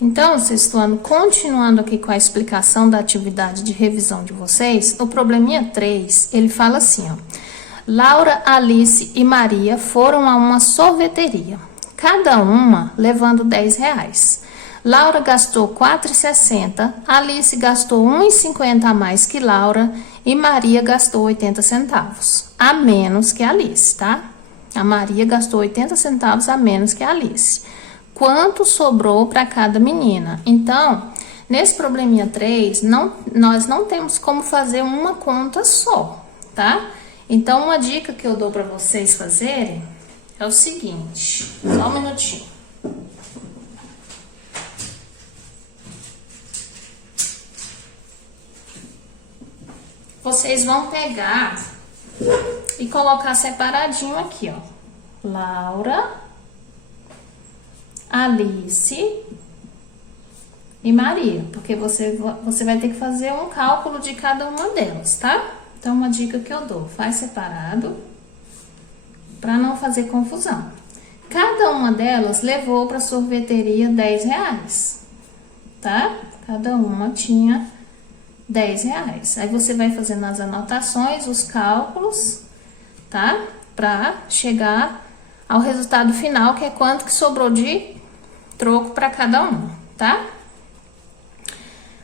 Então, sexto ano, continuando aqui com a explicação da atividade de revisão de vocês, o probleminha 3, ele fala assim, ó. Laura, Alice e Maria foram a uma sorveteria, cada uma levando R$10. Laura gastou R$4,60, Alice gastou R$1,50 a mais que Laura e Maria gastou 80 centavos, a menos que Alice, tá? A Maria gastou 80 centavos a menos que a Alice. Quanto sobrou para cada menina? Então, nesse probleminha 3, nós não temos como fazer uma conta só, tá? Então, uma dica que eu dou para vocês fazerem é o seguinte, só um minutinho. Vocês vão pegar e colocar separadinho aqui, ó. Laura, Alice e Maria, porque você vai ter que fazer um cálculo de cada uma delas, tá? Então, uma dica que eu dou, faz separado, para não fazer confusão. Cada uma delas levou para a sorveteria R$10, tá? Cada uma tinha R$10. Aí, você vai fazendo as anotações, os cálculos, tá? Para chegar ao resultado final, que é quanto que sobrou de troco para cada um, tá?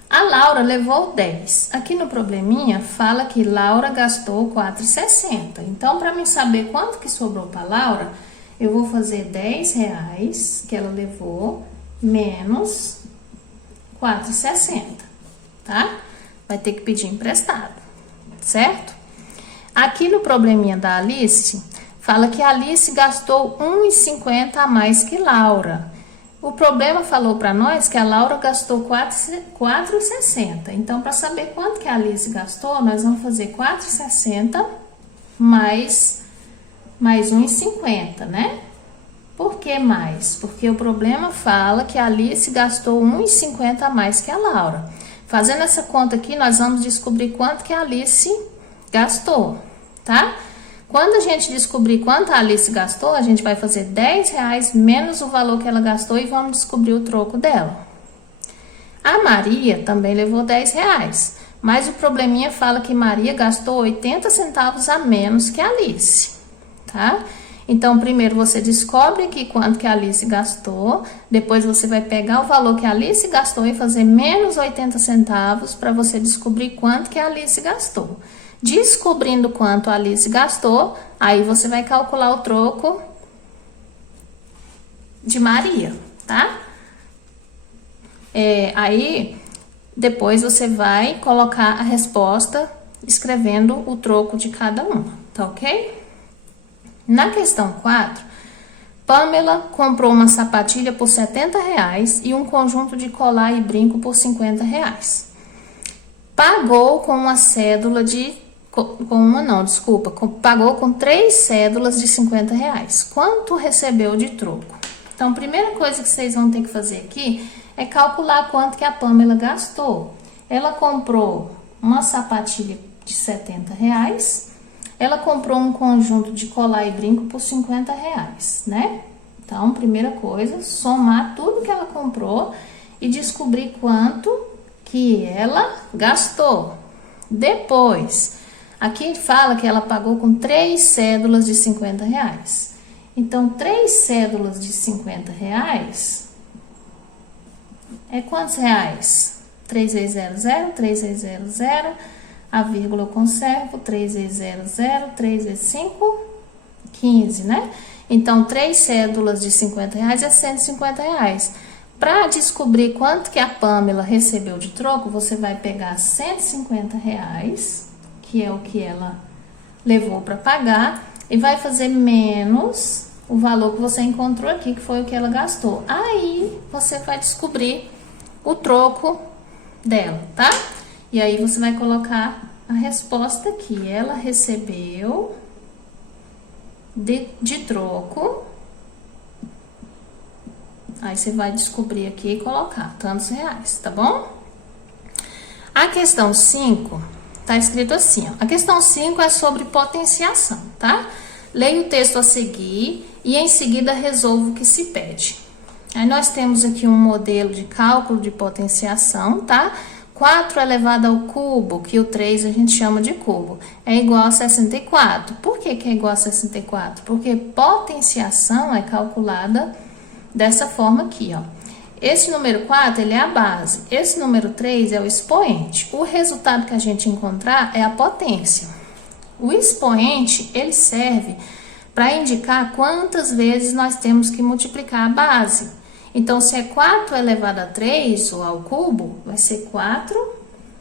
A Laura levou 10. Aqui no probleminha fala que Laura gastou R$4,60. Então, para mim saber quanto que sobrou para Laura, eu vou fazer R$10 que ela levou menos R$4,60, tá? Vai ter que pedir emprestado, certo? Aqui no probleminha da Alice, fala que a Alice gastou R$1,50 a mais que Laura. O problema falou para nós que a Laura gastou R$4,60. Então, para saber quanto que a Alice gastou, nós vamos fazer R$4,60 mais R$1,50, né? Por que mais? Porque o problema fala que a Alice gastou R$1,50 a mais que a Laura. Fazendo essa conta aqui, nós vamos descobrir quanto que a Alice gastou, tá? Quando a gente descobrir quanto a Alice gastou, a gente vai fazer R$10 menos o valor que ela gastou e vamos descobrir o troco dela. A Maria também levou R$10, mas o probleminha fala que Maria gastou 80 centavos a menos que a Alice, tá? Então, primeiro você descobre aqui quanto que a Alice gastou, depois você vai pegar o valor que a Alice gastou e fazer menos 80 centavos para você descobrir quanto que a Alice gastou. Descobrindo quanto a Alice gastou, aí você vai calcular o troco de Maria, tá? Aí, depois você vai colocar a resposta escrevendo o troco de cada uma, tá ok? Na questão 4, Pamela comprou uma sapatilha por R$70 e um conjunto de colar e brinco por R$50. Pagou com uma cédula de... pagou com 3 cédulas de R$50. Quanto recebeu de troco? Então, a primeira coisa que vocês vão ter que fazer aqui é calcular quanto que a Pamela gastou. Ela comprou uma sapatilha de R$70, ela comprou um conjunto de colar e brinco por R$50, né? Então, primeira coisa, somar tudo que ela comprou e descobrir quanto que ela gastou. Depois, aqui fala que ela pagou com 3 cédulas de R$50. Então, 3 cédulas de R$50 é quantos reais? 3 vezes 0, 0, 3 vezes 0, 0, a vírgula eu conservo, 3 vezes 0, 0, 3 vezes 5, 15, né? Então, 3 cédulas de R$50 é R$150. Para descobrir quanto que a Pamela recebeu de troco, você vai pegar R$150, que é o que ela levou para pagar, e vai fazer menos o valor que você encontrou aqui, que foi o que ela gastou. Aí, você vai descobrir o troco dela, tá? E aí, você vai colocar a resposta aqui. Ela recebeu de troco. Aí, você vai descobrir aqui e colocar tantos reais, tá bom? A questão 5, tá escrito assim, ó. A questão 5 é sobre potenciação, tá? Leia o texto a seguir e em seguida resolva o que se pede. Aí nós temos aqui um modelo de cálculo de potenciação, tá? 4 elevado ao cubo, que o 3 a gente chama de cubo, é igual a 64. Por que é igual a 64? Porque potenciação é calculada dessa forma aqui, ó. Esse número 4, ele é a base. Esse número 3 é o expoente. O resultado que a gente encontrar é a potência. O expoente, ele serve para indicar quantas vezes nós temos que multiplicar a base. Então, se é 4 elevado a 3, ou ao cubo, vai ser 4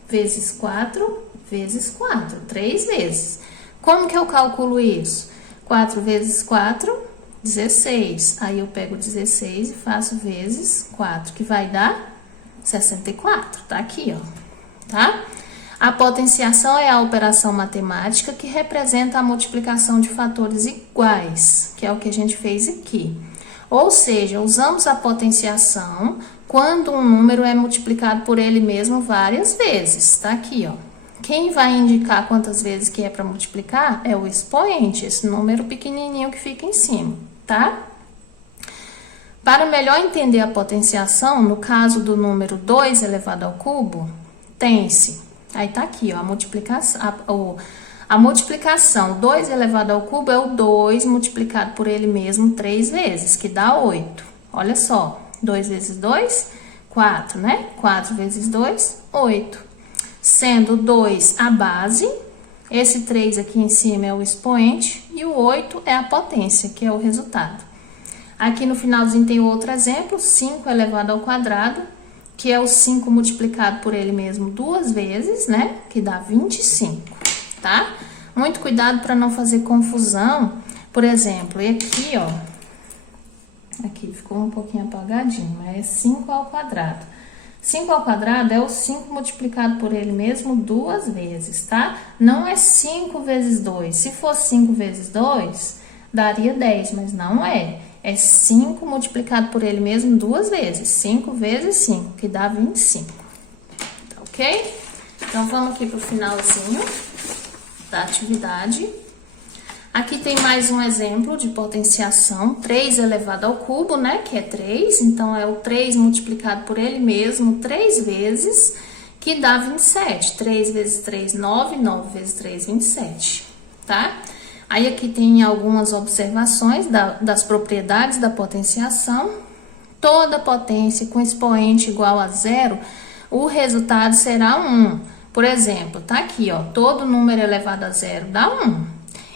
vezes 4 vezes 4, 3 vezes. Como que eu calculo isso? 4 vezes 4, 16. Aí eu pego 16 e faço vezes 4, que vai dar 64. Tá aqui, ó. Tá? A potenciação é a operação matemática que representa a multiplicação de fatores iguais, que é o que a gente fez aqui. Ou seja, usamos a potenciação quando um número é multiplicado por ele mesmo várias vezes. Tá aqui, ó. Quem vai indicar quantas vezes que é para multiplicar é o expoente, esse número pequenininho que fica em cima, tá? Para melhor entender a potenciação, no caso do número 2 elevado ao cubo, tem-se, aí tá aqui, ó, a multiplicação 2 elevado ao cubo é o 2 multiplicado por ele mesmo 3 vezes, que dá 8. Olha só, 2 vezes 2, 4, né? 4 vezes 2, 8. Sendo 2 a base, esse 3 aqui em cima é o expoente e o 8 é a potência, que é o resultado. Aqui no finalzinho tem outro exemplo, 5 elevado ao quadrado, que é o 5 multiplicado por ele mesmo 2 vezes, né? Que dá 25. Tá? Muito cuidado para não fazer confusão. Por exemplo, e aqui, ó. Aqui ficou um pouquinho apagadinho, mas é 5 ao quadrado. 5 ao quadrado é o 5 multiplicado por ele mesmo 2 vezes, tá? Não é 5 vezes 2. Se fosse 5 vezes 2, daria 10, mas não é. É 5 multiplicado por ele mesmo 2 vezes. 5 vezes 5, que dá 25. Tá ok? Então, vamos aqui pro finalzinho da atividade. Aqui tem mais um exemplo de potenciação, 3 elevado ao cubo, né, que é 3, então é o 3 multiplicado por ele mesmo 3 vezes, que dá 27, 3 vezes 3, 9, 9 vezes 3, 27, tá? Aí aqui tem algumas observações das propriedades da potenciação. Toda potência com expoente igual a zero, o resultado será 1. Por exemplo, tá aqui, ó, todo número elevado a zero dá 1.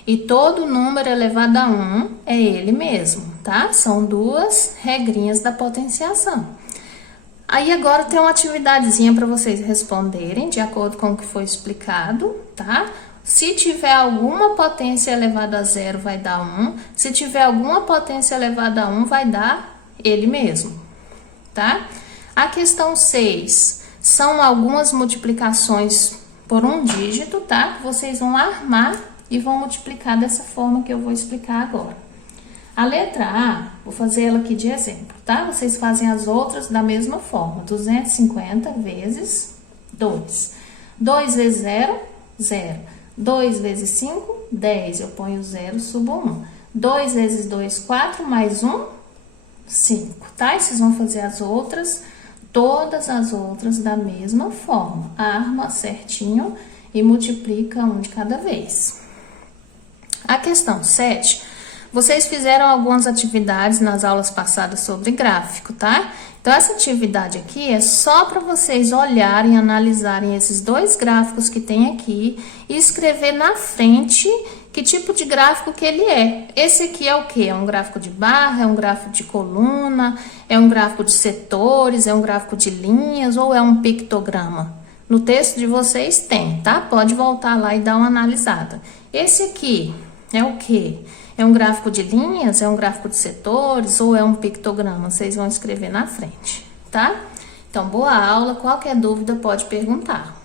E todo número elevado a 1 é ele mesmo, tá? São duas regrinhas da potenciação. Aí agora tem uma atividadezinha para vocês responderem, de acordo com o que foi explicado, tá? Se tiver alguma potência elevada a zero, vai dar 1. Se tiver alguma potência elevada a 1, vai dar ele mesmo, tá? A questão 6... são algumas multiplicações por um dígito, tá? Que vocês vão armar e vão multiplicar dessa forma que eu vou explicar agora. A letra A, vou fazer ela aqui de exemplo, tá? Vocês fazem as outras da mesma forma. 250 vezes 2. 2 vezes 0, 0. 2 vezes 5, 10. Eu ponho 0, subo 1. 2 vezes 2, 4, mais 1, 5, tá? E vocês vão fazer as outras... todas as outras da mesma forma. Arma certinho e multiplica um de cada vez. A questão 7, vocês fizeram algumas atividades nas aulas passadas sobre gráfico, tá? Então, essa atividade aqui é só para vocês olharem, analisarem esses dois gráficos que tem aqui e escrever na frente que tipo de gráfico que ele é. Esse aqui é o quê? É um gráfico de barra, é um gráfico de coluna, é um gráfico de setores, é um gráfico de linhas ou é um pictograma? No texto de vocês tem, tá? Pode voltar lá e dar uma analisada. Esse aqui é o quê? É um gráfico de linhas, é um gráfico de setores ou é um pictograma? Vocês vão escrever na frente, tá? Então, boa aula. Qualquer dúvida pode perguntar.